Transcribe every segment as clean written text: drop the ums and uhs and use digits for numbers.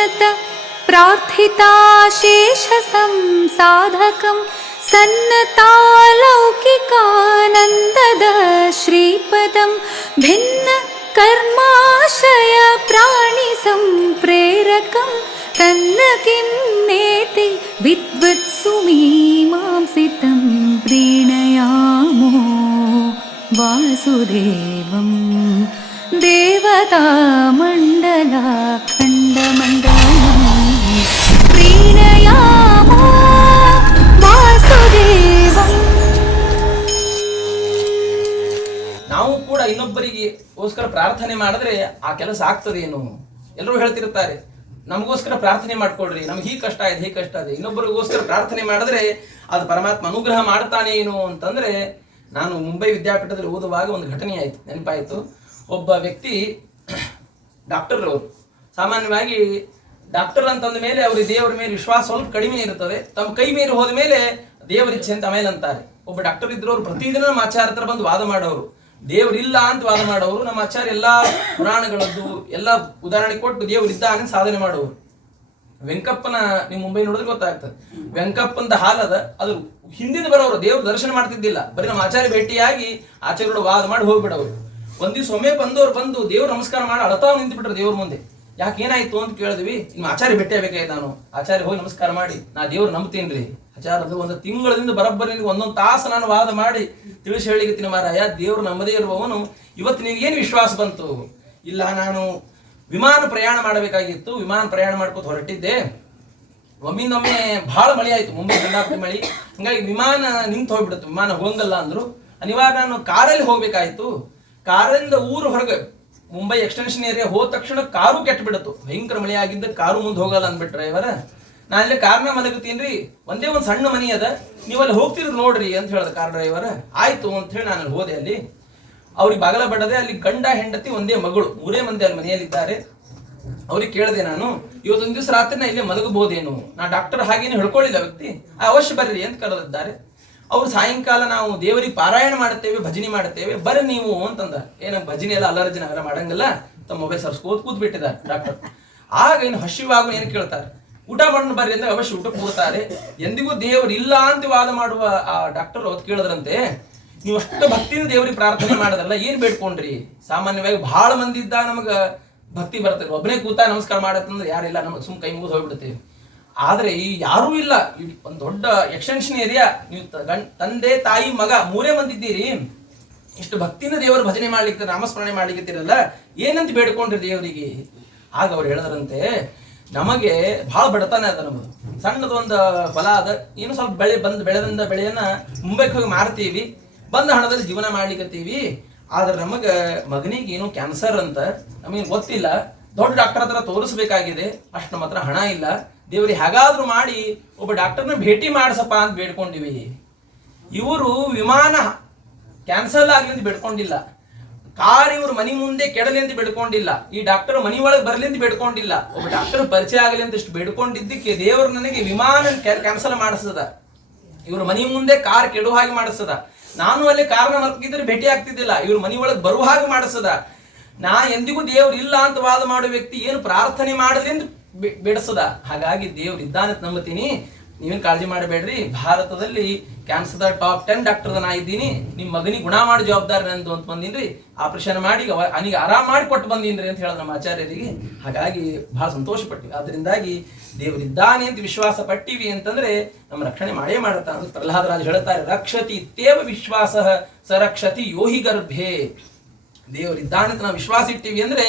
ಸನ್ನತ ಪ್ರಾರ್ಥಿತಾಶೇಷ ಸಂಸಾಧಕಂ ಸನ್ನತಾಲೌಕಿಕಾನಂದದ ಶ್ರೀಪದಂ ಭಿನ್ನ ಕರ್ಮಾಶಯ ಪ್ರಾಣಿ ಸಂಪ್ರೇರಕಂ ತನ್ನ ಕಿನ್ನೇತಿ ವಿದ್ವತ್ಸು ಮೀಮಾಂಸಿತಂ ಪ್ರೀಣಯಾಮೋ ವಾಸುದೇವಂ ದೇವತಾ ಮಂಡಲ ಖಂಡಮಂಡಲಂ ಪ್ರೀಣಯಾಮೋ ವಾಸುದೇವಂ. ನಾವು ಕೂಡ ಇನ್ನೊಬ್ಬರಿಗೋಸ್ಕರ ಪ್ರಾರ್ಥನೆ ಮಾಡಿದ್ರೆ ಆ ಕೆಲಸ ಆಗ್ತದೇನು? ಎಲ್ಲರೂ ಹೇಳ್ತಿರ್ತಾರೆ ನಮಗೋಸ್ಕರ ಪ್ರಾರ್ಥನೆ ಮಾಡ್ಕೊಳ್ರಿ, ನಮ್ಗೆ ಹೀಗೆ ಕಷ್ಟ ಇದೆ ಹೀಗೆ ಕಷ್ಟ ಇದೆ. ಇನ್ನೊಬ್ಬರಿಗೋಸ್ಕರ ಪ್ರಾರ್ಥನೆ ಮಾಡಿದ್ರೆ ಅದು ಪರಮಾತ್ಮ ಅನುಗ್ರಹ ಮಾಡ್ತಾನೆ ಏನು ಅಂತಂದ್ರೆ, ನಾನು ಮುಂಬೈ ವಿದ್ಯಾಪೀಠದಲ್ಲಿ ಓದುವಾಗ ಒಂದು ಘಟನೆ ಆಯ್ತು, ನೆನಪಾಯಿತು. ಒಬ್ಬ ವ್ಯಕ್ತಿ ಡಾಕ್ಟರ್ ಅವರು, ಸಾಮಾನ್ಯವಾಗಿ ಡಾಕ್ಟರ್ ಅಂತಂದ ಮೇಲೆ ಅವ್ರಿಗೆ ದೇವರ ಮೇಲೆ ವಿಶ್ವಾಸ ಸ್ವಲ್ಪ ಕಡಿಮೆ ಇರುತ್ತದೆ. ತಮ್ಮ ಕೈ ಮೇಲೆ ಹೋದ ಮೇಲೆ ದೇವರಿಚ್ಛೆ ಅಂತ ಆಮೇಲೆ ಅಂತಾರೆ. ಒಬ್ಬ ಡಾಕ್ಟರ್ ಇದ್ರು, ಅವ್ರು ಪ್ರತಿದಿನ ನಮ್ಮ ಆಚಾರ್ಯ ಹತ್ರ ಬಂದು ವಾದ ಮಾಡೋರು, ದೇವರಿಲ್ಲ ಅಂತ ವಾದ ಮಾಡೋರು. ನಮ್ಮ ಆಚಾರ್ಯ ಎಲ್ಲಾ ಪುರಾಣಗಳದ್ದು ಎಲ್ಲ ಉದಾಹರಣೆ ಕೊಟ್ಟು ದೇವರಿದ್ದಾನೆ ಸಾಧನೆ ಮಾಡೋರು. ವೆಂಕಪ್ಪನ ನೀವು ಮುಂಬೈ ನೋಡಿದ್ರೆ ಗೊತ್ತಾಗ್ತದೆ, ವೆಂಕಪ್ಪಂದ ಹಾಲದ ಅದು ಹಿಂದಿನ ಬರೋರು ದೇವ್ರ ದರ್ಶನ ಮಾಡ್ತಿದ್ದಿಲ್ಲ, ಬರೀ ನಮ್ಮ ಆಚಾರ್ಯ ಭೇಟಿಯಾಗಿ ಆಚಾರ್ಯಗಳು ವಾದ ಮಾಡಿ ಹೋಗ್ಬಿಡೋರು. ಒಂದ್ ದಿವ್ಸ ಒಮ್ಮೆ ಬಂದವ್ರು ಬಂದು ದೇವ್ರ ನಮಸ್ಕಾರ ಮಾಡಿ ಅಳತಾವ್ ನಿಂತು ಬಿಟ್ರು ದೇವ್ರ ಮುಂದೆ. ಯಾಕೆ ಏನಾಯ್ತು ಅಂತ ಕೇಳಿದ್ವಿ. ನಿಮ್ಮ ಆಚಾರ್ಯ ಭೇಟಿ ಆಗ್ಬೇಕಾಯ್ತು. ನಾನು ಆಚಾರ್ಯ ಹೋಗಿ ನಮಸ್ಕಾರ ಮಾಡಿ, ನಾ ದೇವ್ರು ನಂಬ್ತೀನಿ ಆಚಾರ್ಯದು ಒಂದು ತಿಂಗಳಿಂದ ಬರಬ್ಬರಿ ಒಂದೊಂದು ತಾಸು ನಾನು ವಾದ ಮಾಡಿ ತಿಳಿಸಿ ಹೇಳಿಗತ್ತಿನ ಮಾರಾಯ, ದೇವ್ರು ನಮ್ಮದೇ ಇರುವವನು, ಇವತ್ತು ನಿನಗೇನು ವಿಶ್ವಾಸ ಬಂತು? ಇಲ್ಲ, ನಾನು ವಿಮಾನ ಪ್ರಯಾಣ ಮಾಡಬೇಕಾಗಿತ್ತು, ವಿಮಾನ ಪ್ರಯಾಣ ಮಾಡ್ಕೊತ ಹೊರಟಿದ್ದೆ, ಒಮ್ಮಿಂದೊಮ್ಮೆ ಬಹಳ ಮಳೆ ಆಯ್ತು, ಮುಂಬೈ ಗಂಡಾಪತಿ ಮಳೆ, ಹಂಗಾಗಿ ವಿಮಾನ ನಿಂತು ಹೋಗ್ಬಿಡುತ್ತೆ, ವಿಮಾನ ಹೋಗಲ್ಲ ಅಂದ್ರು. ಅನಿವಾರ್ಯ ನಾನು ಕಾರಲ್ಲಿ ಹೋಗ್ಬೇಕಾಯ್ತು. ಕಾರಿಂದ ಊರು ಹೊರಗೆ ಮುಂಬೈ ಎಕ್ಸ್ಟೆನ್ಷನ್ ಏರಿಯಾ ಹೋದ ತಕ್ಷಣ ಕಾರು ಕೆಟ್ಟು ಬಿಡತ್ತು, ಭಯಂಕರ ಮಳೆ ಆಗಿದ್ದ, ಕಾರು ಮುಂದೆ ಹೋಗಲ್ಲ ಅಂದ್ಬಿಟ್ರೆ ಇವರ. ನಾನು ಇಲ್ಲಿ ಕಾರ್ನ ಮಲಗುತ್ತೀನ್ರಿ, ಒಂದೇ ಒಂದು ಸಣ್ಣ ಮನಿ ಅದ, ನೀವು ಅಲ್ಲಿ ಹೋಗ್ತಿದ್ರು ನೋಡ್ರಿ ಅಂತ ಹೇಳ್ದ ಕಾರ್ ಡ್ರೈವರ್. ಆಯ್ತು ಅಂತ ಹೇಳಿ ನಾನು ಹೋದೆ. ಅಲ್ಲಿ ಅವ್ರಿಗೆ ಬಾಗಲ ಬಡದೆ, ಅಲ್ಲಿ ಗಂಡ ಹೆಂಡತಿ ಒಂದೇ ಮಗಳು, 3 ಮಂದಿ ಅಲ್ಲಿ ಮನೆಯಲ್ಲಿದ್ದಾರೆ. ಅವ್ರಿಗೆ ಕೇಳಿದೆ ನಾನು, ಇವತ್ತೊಂದು ದಿವಸ ರಾತ್ರಿ ನಾ ಇಲ್ಲೇ ಮಲಗಬಹುದೇನು? ನಾ ಡಾಕ್ಟರ್ ಹಾಗೇನು ಹೇಳ್ಕೊಳ್ಳಿಲ್ಲ ವ್ಯಕ್ತಿ, ಅವಶ್ಯ ಬರ್ರಿ ಅಂತ ಕರೆದಿದ್ದಾರೆ. ಅವ್ರು ಸಾಯಂಕಾಲ ನಾವು ದೇವರಿಗೆ ಪಾರಾಯಣ ಮಾಡುತ್ತೇವೆ, ಭಜನೆ ಮಾಡುತ್ತೇವೆ, ಬರ್ರಿ ನೀವು ಅಂತಂದ. ಏನ ಭಜನೆ ಎಲ್ಲ ಅಲ್ಲರಜನ ಅವರ ಮಾಡಂಗಿಲ್ಲ, ತಮ್ಮ ಮೊಬೈಲ್ ಸರ್ಸ್ಕೋತ್ ಕೂತ್ ಬಿಟ್ಟಿದ್ದಾರೆ ಡಾಕ್ಟರ್. ಆಗ ಏನು ಹಸಿವಾಗು ಏನು ಕೇಳ್ತಾರೆ, ಊಟ ಮಾಡೋಣ ಬರ್ರಿ ಅಂದ್ರೆ ಅವಶ್ಯ ಊಟ ಕೂಡ್ತಾರೆ. ಎಂದಿಗೂ ದೇವರು ಇಲ್ಲ ಅಂತ ವಾದ ಮಾಡುವ ಆ ಡಾಕ್ಟರ್ ಅವತ್ತು ಕೇಳಿದ್ರಂತೆ, ನೀವು ಅಷ್ಟು ಭಕ್ತಿಯಿಂದ ದೇವ್ರಿಗೆ ಪ್ರಾರ್ಥನೆ ಮಾಡದಲ್ಲ, ಏನ್ ಬೇಡ್ಕೊಂಡ್ರಿ? ಸಾಮಾನ್ಯವಾಗಿ ಬಹಳ ಮಂದಿ ಇದ್ದ ನಮಗ ಭಕ್ತಿ ಬರ್ತದೆ, ಒಬ್ಬನೇ ಕೂತ ನಮಸ್ಕಾರ ಮಾಡತ್ತಂದ್ರೆ ಯಾರಿಲ್ಲ, ನಮಗೆ ಸುಮ್ ಕೈ ಮುಗಿದು ಹೋಗ್ಬಿಡ್ತೇವೆ. ಆದ್ರೆ ಈ ಯಾರೂ ಇಲ್ಲ, ಒಂದು ದೊಡ್ಡ ಎಕ್ಸ್ಟೆನ್ಷನ್ ಏರಿಯಾ, ನೀವು ತಂದೆ ತಾಯಿ ಮಗ 3 ಮಂದಿ ಇದ್ದೀರಿ, ಇಷ್ಟು ಭಕ್ತಿನ ದೇವರ ಭಜನೆ ಮಾಡ್ಲಿಕ್ಕೆ ನಾಮಸ್ಮರಣೆ ಮಾಡ್ಲಿಕ್ಕಿರಲ್ಲ, ಏನಂತ ಬೇಡ್ಕೊಂಡ್ರಿ ದೇವರಿಗೆ? ಆಗ ಅವ್ರು ಹೇಳಿದ್ರಂತೆ, ನಮಗೆ ಬಹಳ ಬಡತನ ಅದ, ನಮ್ದು ಸಣ್ಣದೊಂದು ಹೊಲ ಅದ, ಏನು ಸ್ವಲ್ಪ ಬೆಳೆದಂದ ಬೆಳೆಯನ್ನ ಮುಂಬೈಗೆ ಹೋಗಿ ಮಾರ್ತೀವಿ, ಬಂದ ಹಣದಲ್ಲಿ ಜೀವನ ಮಾಡ್ಲಿಕ್ಕತ್ತೀವಿ. ಆದ್ರೆ ನಮಗ ಮಗನಿಗೆ ಏನೋ ಕ್ಯಾನ್ಸರ್ ಅಂತ, ನಮಗೆ ಗೊತ್ತಿಲ್ಲ, ದೊಡ್ಡ ಡಾಕ್ಟರ್ ಹತ್ರ ತೋರಿಸ್ಬೇಕಾಗಿದೆ, ಅಷ್ಟು ನಮ್ಮ ಹತ್ರ ಹಣ ಇಲ್ಲ, ದೇವ್ರಿಗೆ ಹೇಗಾದ್ರೂ ಮಾಡಿ ಒಬ್ಬ ಡಾಕ್ಟರ್ನ ಭೇಟಿ ಮಾಡಿಸಪ್ಪ ಅಂತ ಬೇಡ್ಕೊಂಡಿವಿ. ಇವರು ವಿಮಾನ ಕ್ಯಾನ್ಸಲ್ ಆಗ್ಲಿ ಅಂತ ಬೇಡ್ಕೊಂಡಿಲ್ಲ, ಕಾರ್ ಇವ್ರ ಮನಿ ಮುಂದೆ ಕೆಡಲಿ ಅಂತ ಬೇಡ್ಕೊಂಡಿಲ್ಲ, ಈ ಡಾಕ್ಟರ್ ಮನಿ ಒಳಗೆ ಬರ್ಲಿ ಅಂತ ಬೇಡ್ಕೊಂಡಿಲ್ಲ, ಒಬ್ಬ ಡಾಕ್ಟರ್ ಪರಿಚಯ ಆಗಲಿ ಅಂತ ಇಷ್ಟು ಬೇಡ್ಕೊಂಡಿದ್ದಕ್ಕೆ ದೇವರು ನನಗೆ ವಿಮಾನ ಕ್ಯಾನ್ಸಲ್ ಮಾಡಿಸ್ತದ, ಇವ್ರ ಮನಿ ಮುಂದೆ ಕಾರ್ ಕೆಡುವ ಹಾಗೆ ಮಾಡಿಸ್ತದ, ನಾನು ಅಲ್ಲಿ ಕಾರ್ನ ಮಲ್ಕಿದ್ರೆ ಭೇಟಿ ಆಗ್ತಿದ್ದಿಲ್ಲ, ಇವ್ರ ಮನಿ ಒಳಗೆ ಬರುವ ಹಾಗೆ ಮಾಡಿಸ್ತದ. ನಾ ಎಂದಿಗೂ ದೇವ್ರು ಇಲ್ಲ ಅಂತ ವಾದ ಮಾಡುವ ವ್ಯಕ್ತಿ ಏನು ಪ್ರಾರ್ಥನೆ ಮಾಡಿದ್ರಿ ಅಂತ ಬೇಡಸದ. ಹಾಗಾಗಿ ದೇವ್ರು ಇದ್ದಾನೆ ನಂಬತೀನಿ, ನೀವೇನು ಕಾಳಜಿ ಮಾಡಬೇಡ್ರಿ, ಭಾರತದಲ್ಲಿ ಕ್ಯಾನ್ಸರ್ದ ಟಾಪ್ 10 ಡಾಕ್ಟರ್ ನಾ ಇದ್ದೀನಿ, ನಿಮ್ಮ ಮಗನಿಗೆ ಗುಣ ಮಾಡೋ ಜವಾಬ್ದಾರಿ ನಂದು ಅಂತ ಬಂದಿನ್ರಿ, ಆಪರೇಷನ್ ಮಾಡಿ ಅವನಿಗೆ ಆರಾಮ್ ಮಾಡಿ ಕೊಟ್ಟು ಬಂದಿನ್ರಿ ಅಂತ ಹೇಳಿದ ನಮ್ಮ ಆಚಾರ್ಯರಿಗೆ. ಹಾಗಾಗಿ ಬಹಳ ಸಂತೋಷ ಪಟ್ಟಿವಿ. ಅದರಿಂದಾಗಿ ದೇವರಿದ್ದಾನೆ ಅಂತ ವಿಶ್ವಾಸ ಪಟ್ಟಿವಿ ಅಂತಂದ್ರೆ ನಮ್ಮ ರಕ್ಷಣೆ ಮಾಡೇ ಮಾಡುತ್ತಾ ಅಂತ ಪ್ರಹ್ಲಾದರಾಜ್ ಹೇಳ್ತಾರೆ, ರಕ್ಷತಿ ಇತ್ಯೇವ ವಿಶ್ವಾಸ ಸರಕ್ಷತಿ ಯೋಹಿ ಗರ್ಭೆ. ದೇವರಿದ್ದಾನೆ ಅಂತ ನಾವು ವಿಶ್ವಾಸ ಇಟ್ಟಿವಿ ಅಂದ್ರೆ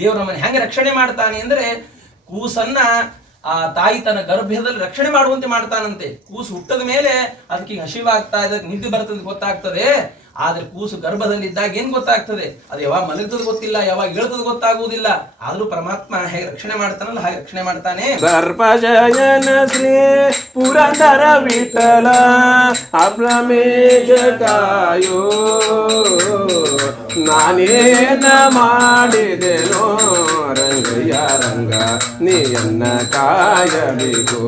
ದೇವ್ರ ನಮ್ಮನ್ನು ಹೆಂಗೆ ರಕ್ಷಣೆ ಮಾಡ್ತಾನೆ ಅಂದ್ರೆ, ಕೂಸನ್ನ ಆ ತಾಯಿ ತನ್ನ ಗರ್ಭದಲ್ಲಿ ರಕ್ಷಣೆ ಮಾಡುವಂತೆ ಮಾಡ್ತಾನಂತೆ. ಕೂಸು ಹುಟ್ಟದ ಮೇಲೆ ಅದಕ್ಕೆ ಹಸಿವಾಗ್ತಾ ಇದೆ, ನಿದ್ದೆ ಬರ್ತದೆ ಗೊತ್ತಾಗ್ತದೆ, ಆದ್ರೆ ಕೂಸು ಗರ್ಭದಲ್ಲಿ ಇದ್ದಾಗ ಏನ್ ಗೊತ್ತಾಗ್ತದೆ, ಅದು ಯಾವಾಗ ಮಲಗ್ತದ ಗೊತ್ತಿಲ್ಲ, ಯಾವಾಗ ಹೇಳ್ತದ ಗೊತ್ತಾಗುವುದಿಲ್ಲ. ಆದ್ರೂ ಪರಮಾತ್ಮ ಹೇಗೆ ರಕ್ಷಣೆ ಮಾಡ್ತಾನಲ್ಲ ಹಾಗೆ ರಕ್ಷಣೆ ಮಾಡ್ತಾನೆ. ಸರ್ಪಜಯನ ಶ್ರೀ ಪುರಂದರ ವಿಠಲ ಅಬ್ರಮೇಜ ಕಾಯೋ, ನಾನೇನ ಮಾಡಿದೆನೋ ರಂಗಯ್ಯ ರಂಗ ನೀಯನ್ನ ಕಾಯಬೇಕು.